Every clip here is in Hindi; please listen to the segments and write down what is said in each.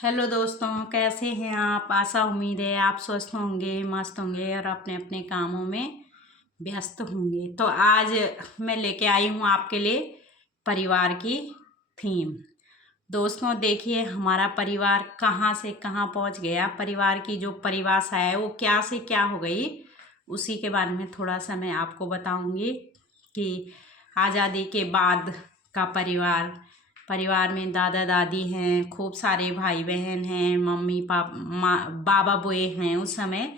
हेलो दोस्तों, कैसे हैं आप। आशा उम्मीद है आप स्वस्थ होंगे, मस्त होंगे और अपने अपने कामों में व्यस्त होंगे। तो आज मैं लेके आई हूँ आपके लिए परिवार की थीम। दोस्तों देखिए, हमारा परिवार कहाँ से कहाँ पहुँच गया। परिवार की जो परिभाषा है वो क्या से क्या हो गई, उसी के बारे में थोड़ा सा मैं आपको बताऊँगी कि आज़ादी के बाद का परिवार में दादा दादी हैं, खूब सारे भाई बहन हैं, मम्मी पापा बाबा बुए हैं। उस समय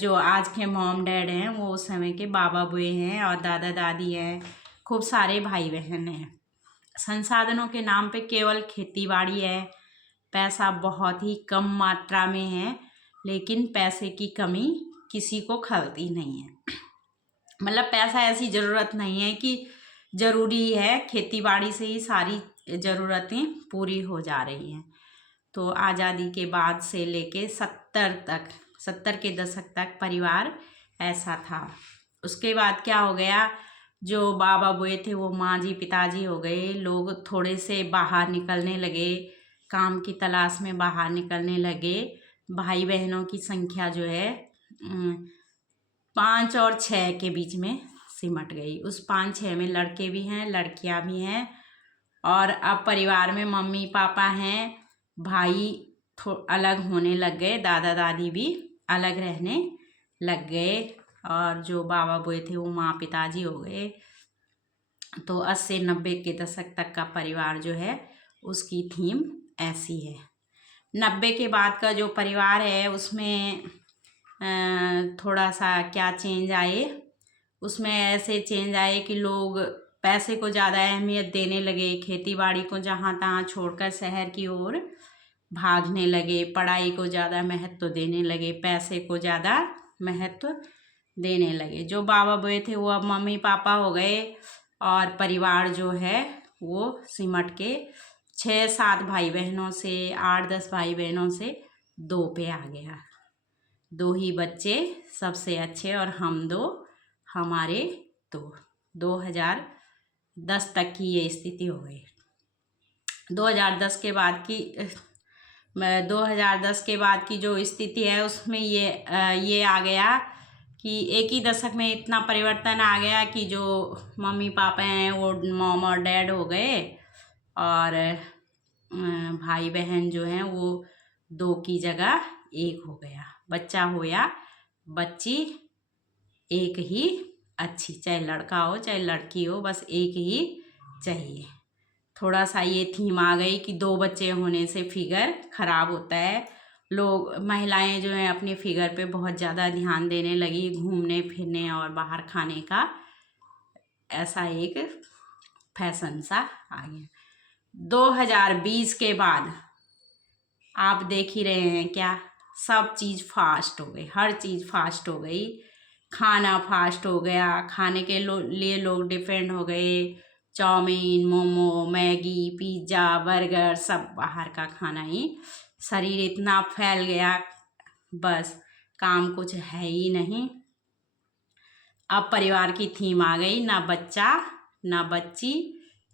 जो आज के मॉम डैड हैं वो उस समय के बाबा बुए हैं और दादा दादी हैं, खूब सारे भाई बहन हैं। संसाधनों के नाम पे केवल खेती बाड़ी है। पैसा बहुत ही कम मात्रा में है, लेकिन पैसे की कमी किसी को खलती नहीं है। मतलब पैसा ऐसी ज़रूरत नहीं है कि ज़रूरी है, खेती बाड़ी से ही सारी ज़रूरतें पूरी हो जा रही हैं। तो आज़ादी के बाद से लेके 70 के दशक तक परिवार ऐसा था। उसके बाद क्या हो गया, जो बाबा बुए थे वो माँ जी पिताजी हो गए। लोग थोड़े से बाहर निकलने लगे, काम की तलाश में बाहर निकलने लगे। भाई बहनों की संख्या जो है 5 और 6 के बीच में सिमट गई। उस 5-6 में लड़के भी हैं, लड़कियां भी हैं। और अब परिवार में मम्मी पापा हैं, भाई अलग होने लग गए, दादा दादी भी अलग रहने लग गए और जो बाबा बुए थे वो माँ पिताजी हो गए। तो 80-90 के दशक तक का परिवार जो है उसकी थीम ऐसी है। 90 के बाद का जो परिवार है उसमें थोड़ा सा क्या चेंज आए, उसमें ऐसे चेंज आए कि लोग पैसे को ज़्यादा अहमियत देने लगे, खेती बाड़ी को जहाँ तहाँ छोड़कर शहर की ओर भागने लगे, पढ़ाई को ज़्यादा महत्व देने लगे, पैसे को ज़्यादा महत्व देने लगे। जो बाबा बुए थे वो अब मम्मी पापा हो गए और परिवार जो है वो सिमट के 6-7 भाई बहनों से, 8-10 भाई बहनों से 2 पे आ गया। 2 ही बच्चे सबसे अच्छे और हम 2 हमारे 2। 2010 तक की ये स्थिति हो गई। 2010 के बाद की 2010 के बाद की जो स्थिति है उसमें ये आ गया कि एक ही दशक में इतना परिवर्तन आ गया कि जो मम्मी पापा हैं वो मॉम और डैड हो गए और भाई बहन जो हैं वो 2 की जगह 1 हो गया। बच्चा हो या बच्ची, एक ही अच्छी, चाहे लड़का हो चाहे लड़की हो, बस एक ही चाहिए। थोड़ा सा ये थीम आ गई कि 2 बच्चे होने से फिगर खराब होता है। लोग महिलाएं जो हैं अपने फिगर पे बहुत ज़्यादा ध्यान देने लगी, घूमने फिरने और बाहर खाने का ऐसा एक फैशन सा आ गया। 2020 के बाद आप देख ही रहे हैं क्या, सब चीज़ फास्ट हो गई, हर चीज़ फास्ट हो गई। खाना फास्ट हो गया, खाने के लिए लोग डिपेंड हो गए। Chowmein, momo, Maggi, pizza, burger, सब बाहर का खाना ही। शरीर इतना फैल गया, बस काम कुछ है ही नहीं। अब परिवार की थीम आ गई, ना बच्चा ना बच्ची,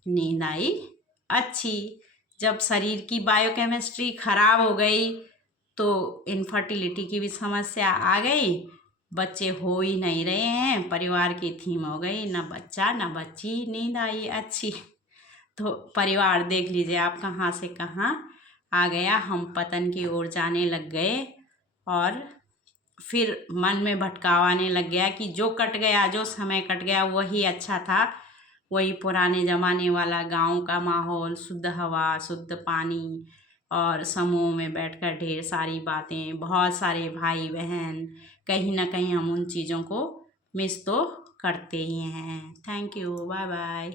नींद आई अच्छी। जब शरीर की बायोकेमिस्ट्री खराब हो गई तो इनफर्टिलिटी की भी समस्या आ गई, बच्चे हो ही नहीं रहे हैं, परिवार की थीम हो गई, ना बच्चा ना बच्ची, नींद आई अच्छी। तो परिवार देख लीजिए आप कहाँ से कहाँ आ गया। हम पतन की ओर जाने लग गए और फिर मन में भटकाव आने लग गया कि जो कट गया, जो समय कट गया वही अच्छा था। वही पुराने ज़माने वाला गांव का माहौल, शुद्ध हवा, शुद्ध पानी और समूह में बैठकर ढेर सारी बातें, बहुत सारे भाई बहन, कहीं ना कहीं हम उन चीज़ों को मिस तो करते ही हैं। Thank you, bye bye.